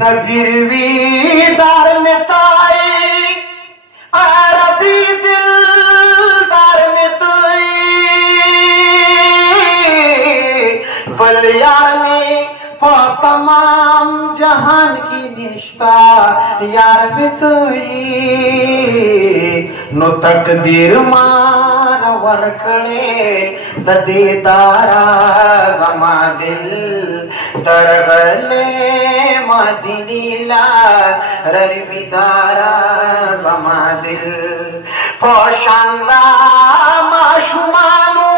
नबीरवी दार में ताई अरबी दिलदार में तुई बलियार में तमाम जहान की निष्ठा यार में तुई नो तकदीर मार वरकड़े दीदारा जमा दिल दरगले मदीनीला रविदारा जमा दिल पोशांदा माशुमानु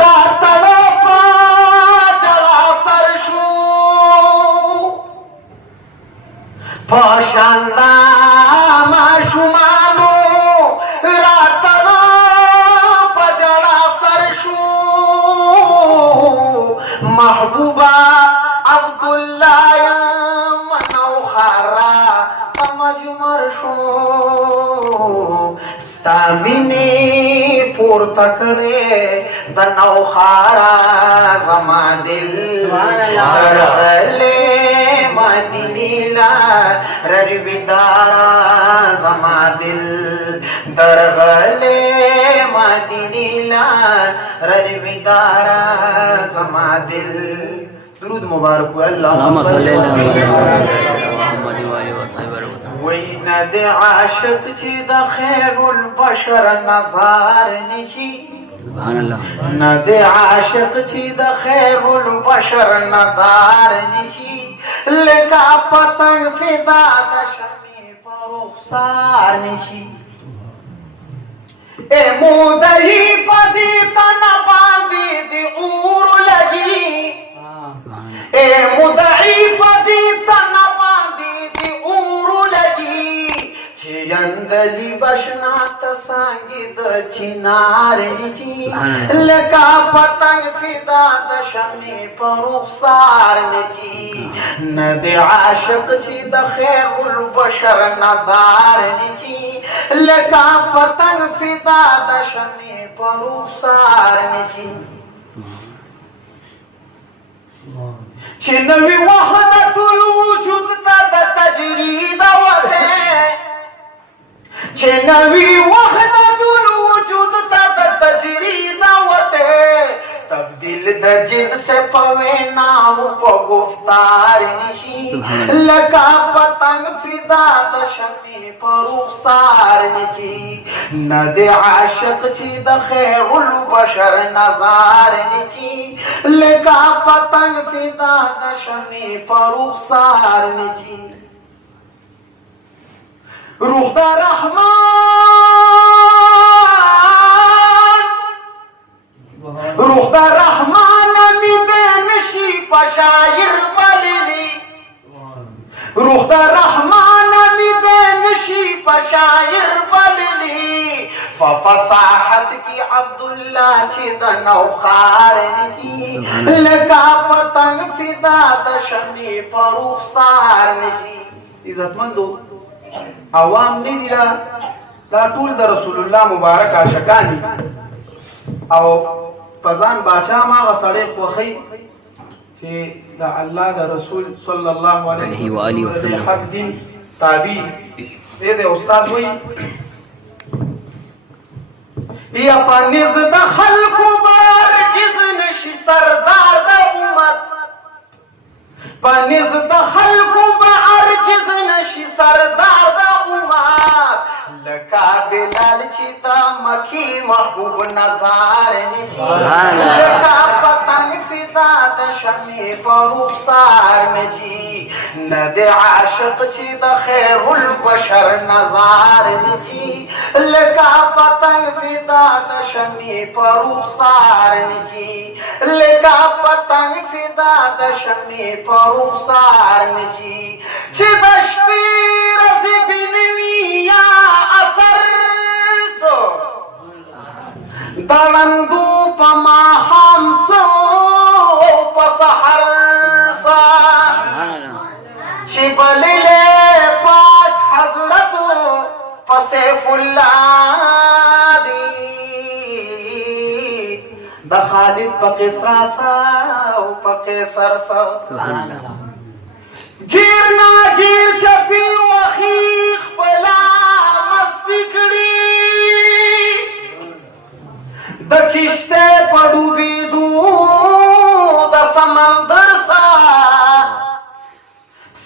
रातले पाजला सरशू पोशांदा माशुमानु रातला पाजला सरशू महबूबा अब्दुल्लाह मनौखारा मजमरशो स्तामिनी पूर तकड़े दनौखारा जमा दिल दरगले मदीनीला रविदारा जमा दिल दरगले मदीनीला रविदारा जमा दिल दुरूद मुबारक अल्लाहुम्मा सल्ली अला वैन दे आशिक छी द खैरुल बशर नज़ार निशी सुभान अल्लाह न दे आशिक छी द खैरुल बशर नज़ार निशी लगा पतंग फिदा दशमी पर रुखसार निशी ए मुदही पदी तना बांधी दी उर लगी ए मुदही पदी तना बांधी दी उर लगी छियंदली बशनात सांगिद चिनारजी लका पतंग फिदा दशमी पर रुखसार नजी न दे आशिक छी द खैरुल बशर नज़ार नजी लका पतंग फिदा दशमी पर रुखसार नजी छिनवी वहदतुल वजूद ता तजरीद वदे छिनवी वहदतुल वजूद ता तजरीद वदे तब्दील द जिन्स पवे नाम प गुफ्तार निशी लका पतंग फिदा दशमी पर रुखसार निशी न दे आशिक छी द खैरुल बशर नज़ार निशी लका पतंग फिदा दशमी पर रुखसार निशी रूह दा रहमान रूह दा रहमान मिदे नशी पशायर बलिली रूह दा रहमान मिदे नशी पशायर बलिली फसाहत की अब्दुल्ला छी द नौखार की लगा पतंग फिदा दशमी पर रुखसार नशी इज्जतमंदो आवाम नहीं दिया दा टूल द रसूलुल्लाह मुबारक आशकानी او पजान बादशाह मा गसड़े खोखई छे दा अल्लाह दा रसूल सल्लल्लाहु अलैहि व आलिहि वसल्लम हक दिन ताबी ए दे उस्ताद हुई या पानिज द खल्क बार किसन शी सरदार द उम्मत पानिज द खल्क बार किसन शी सरदार द उम्मत लका बिलाल चिता मखी महबूब नज़ार लका पतंग फिदा दशमी पर रुखसार नजी न दे आशिक छी द खैरुल बशर नज़ार नजी लका पतंग फिदा दशमी पर रुखसार नजी लका पतंग फिदा दशमी पर रुखसार नजी छिदशपीर बिनविया असर सो दवंदू पमा हमसो पसहर सा छिबले पाक हजरत पसेफुल्लाह दी द खालिद पकिसरा सा قیصر سا گیر نا گیر چپی وخیخ پلا مستی کڑی د کشتے پڑو بیدو د سمندر سا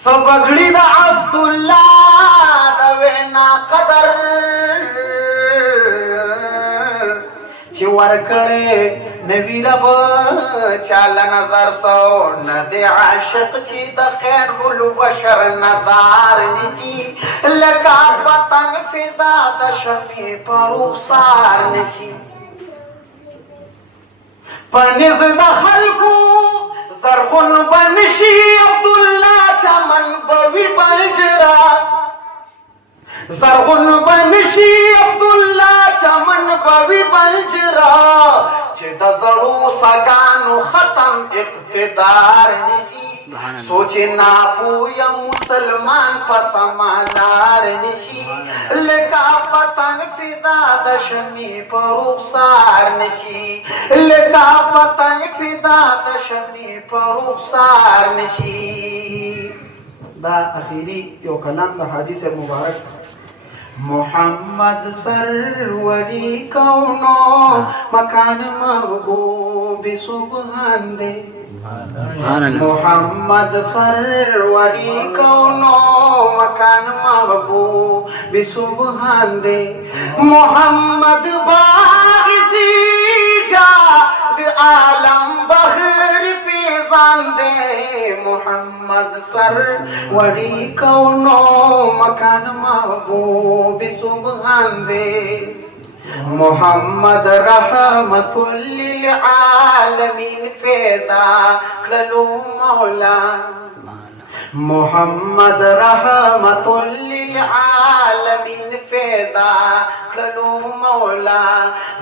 سبگڑی د عبداللہ د وینا قدر چی ورکڑے نبی رب چال نظر سو ندی عاشق چی د خیر البشر ندار نجی لکا پتنگ فدا د شمی پر اخسار نشی پنیز د خلقو زرغن بنشی عبداللہ چمن بوی بلجرا زرغن بنشی عبداللہ چمن بوی بلجرا چه د زړو سگانو ختم اقتدار نشی سوچے ناپویا مسلمان پسمانار نشی لکا پتنگ فدا دشمی پر رخسار نشی لکا پتنگ فدا دشمی پر رخسار نشی دا اخیری یو کلام دا حاجی سے مبارک محمد سروری کونو مکان محبوب سبحان دے محمد سروری کونو مکان محبوب سبحان دے محمد باغسی جاد عالم بحر پیزان دے محمد سروری کونو مکان محبوب سبحان دے محمد رحمت للعالمین پیدا کلو مولا محمد رحمت للعالمین پیدا کلو مولا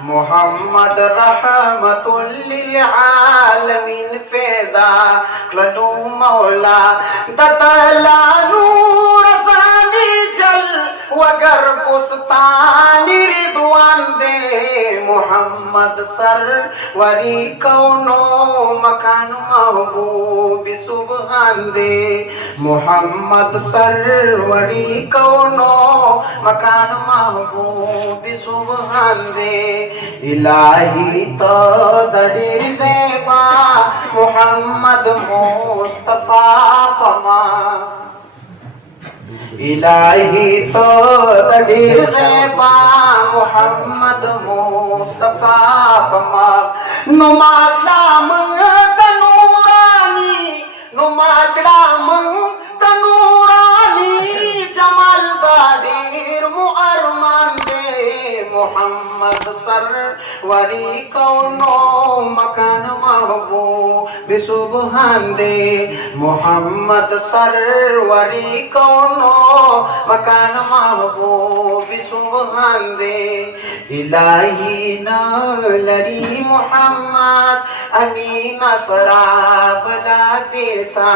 محمد رحمت للعالمین پیدا کلو مولا دتلا نور ثانی جل وگر بستانی رضوان دے محمد سروری کونو مکان محبوب سبحان دے محمد سروری کونو مکان محبوب سبحان دے الہی تو دیر دے با محمد مصطفیٰ پما الہی تو دیر دے با محمد مصطفیٰ پما نماکلام تنورانی نماکلام تنورانی جمال دادیر معرمان دے محمد سروری کونو مکان محبوب سبحان دے محمد سروری کونو مکان محبوب سبحان دے الہی نالری محمد امین سراب لا بیتا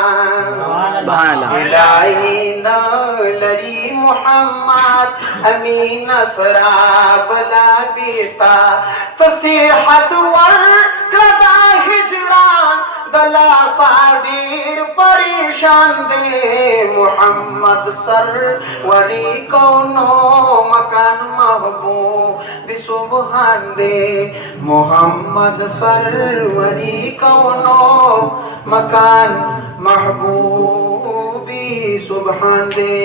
الہی نالری محمد امین سراب لا بیتا فصیحت ورکدہ ہجران دلا صادیر پریشان دے محمد سروری کونو مکان محبوب سبحان دے محمد سروری کونو مکان محبوب سبحان دے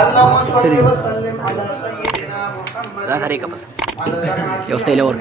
اللہم صلی وسلم علی سیدنا محمد Yo estoy loco.